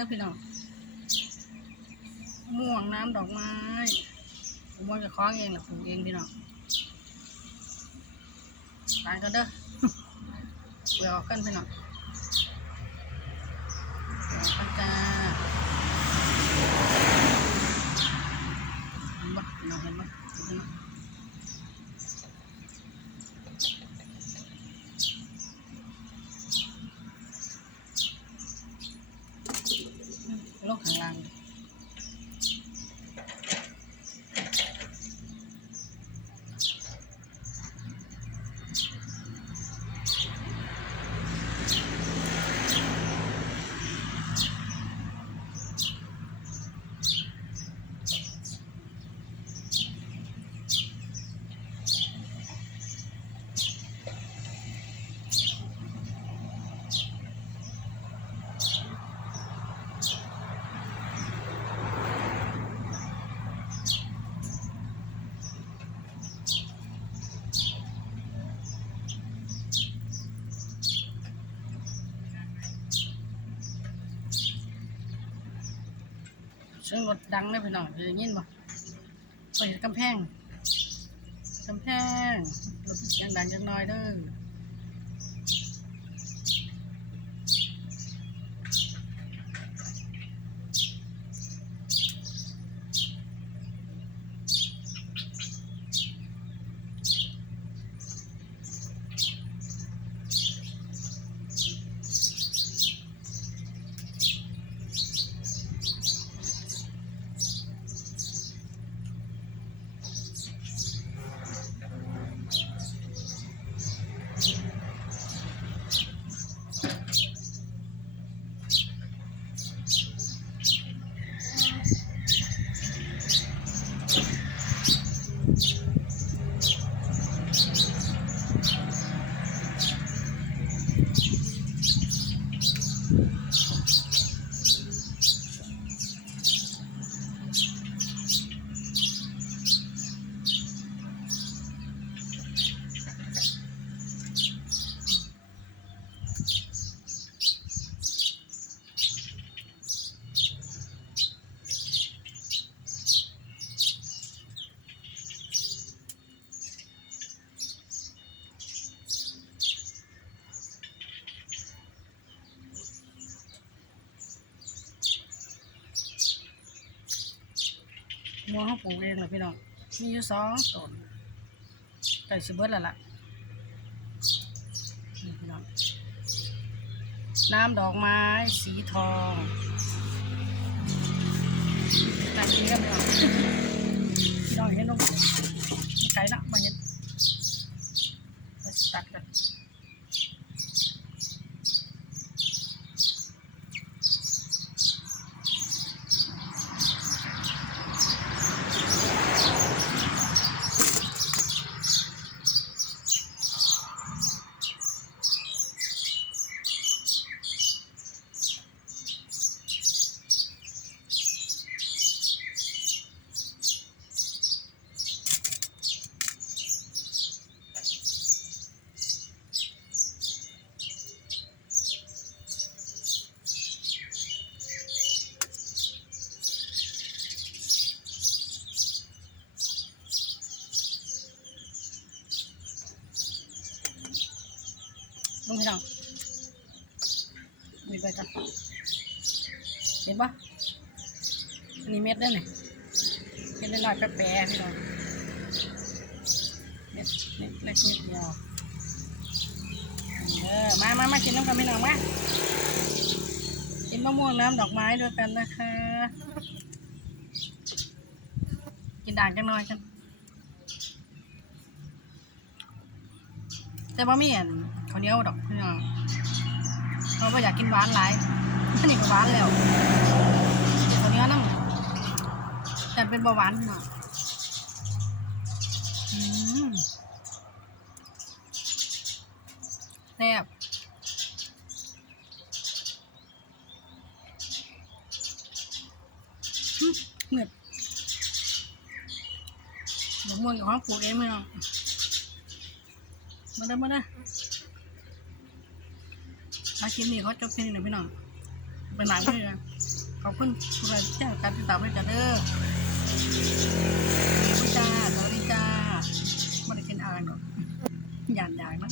นะพี่น้องม่วงน้ำดอกไม้ผมว่าจะคล้องเองหรอปลูกเองพี่น้องตายกันเด้อเปลือกออกกันพี่น้องเปลือกออกกันจ้าเห็นบ่พี่น้องเห็นบ่เห็นบ่ลงข้างล่าง เสียงรถดังเลยพี่น้องจะได้ยินบ่เห็นกำแพงกำแพงรถเสียงดังจังน้อยเด้อ มัวเขาปลูกเองเหรอพี่น้องมีอยู่สองต้นไก่สิเบิดแล้วล่ะพี่น้องน้ำดอกไม้สีทองตัดนี้กันพี่น้องพี่น้องเห็นลงมีไก่นะมาเห็นมาสิตัดกัน ลงพี่น้อง มีไปกันเห็นปะอันนี้เม็ดเด้อเนี่ยเม็ดน้อยๆแปะๆพี่น้องเม็ดเม็ดเล็กนิดเดียวเด้อมามามากินน้ำกันพี่น้องมากินมะม่วงน้ำดอกไม้ด้วยกันนะคะ กินด่างจังน้อยกันแต่ว่ามีอันเขาเนี้ยวดอกพี่น้อง เราไม่อยากกินหวานหลายอันนี้ก็หวานแล้วข้าวเหนียนั่งแต่เป็นเบาหวานพี่น้องอืมแซ่บเหนื่อยดอกม่วงกับข้าวปลูกเองพี่น้องมาเด้มาเด้ อมาคลิปนี้เขาจบแค่นี้นะพี่น้องเป็นหนังเลยนะขอบคุณทุกท่านที่การติดตามด้วยจ้าเด้อสวัสดีจ้าสวัสดีจ้าไม่ได้กินอ่างหรอกหยาดหยาดนะ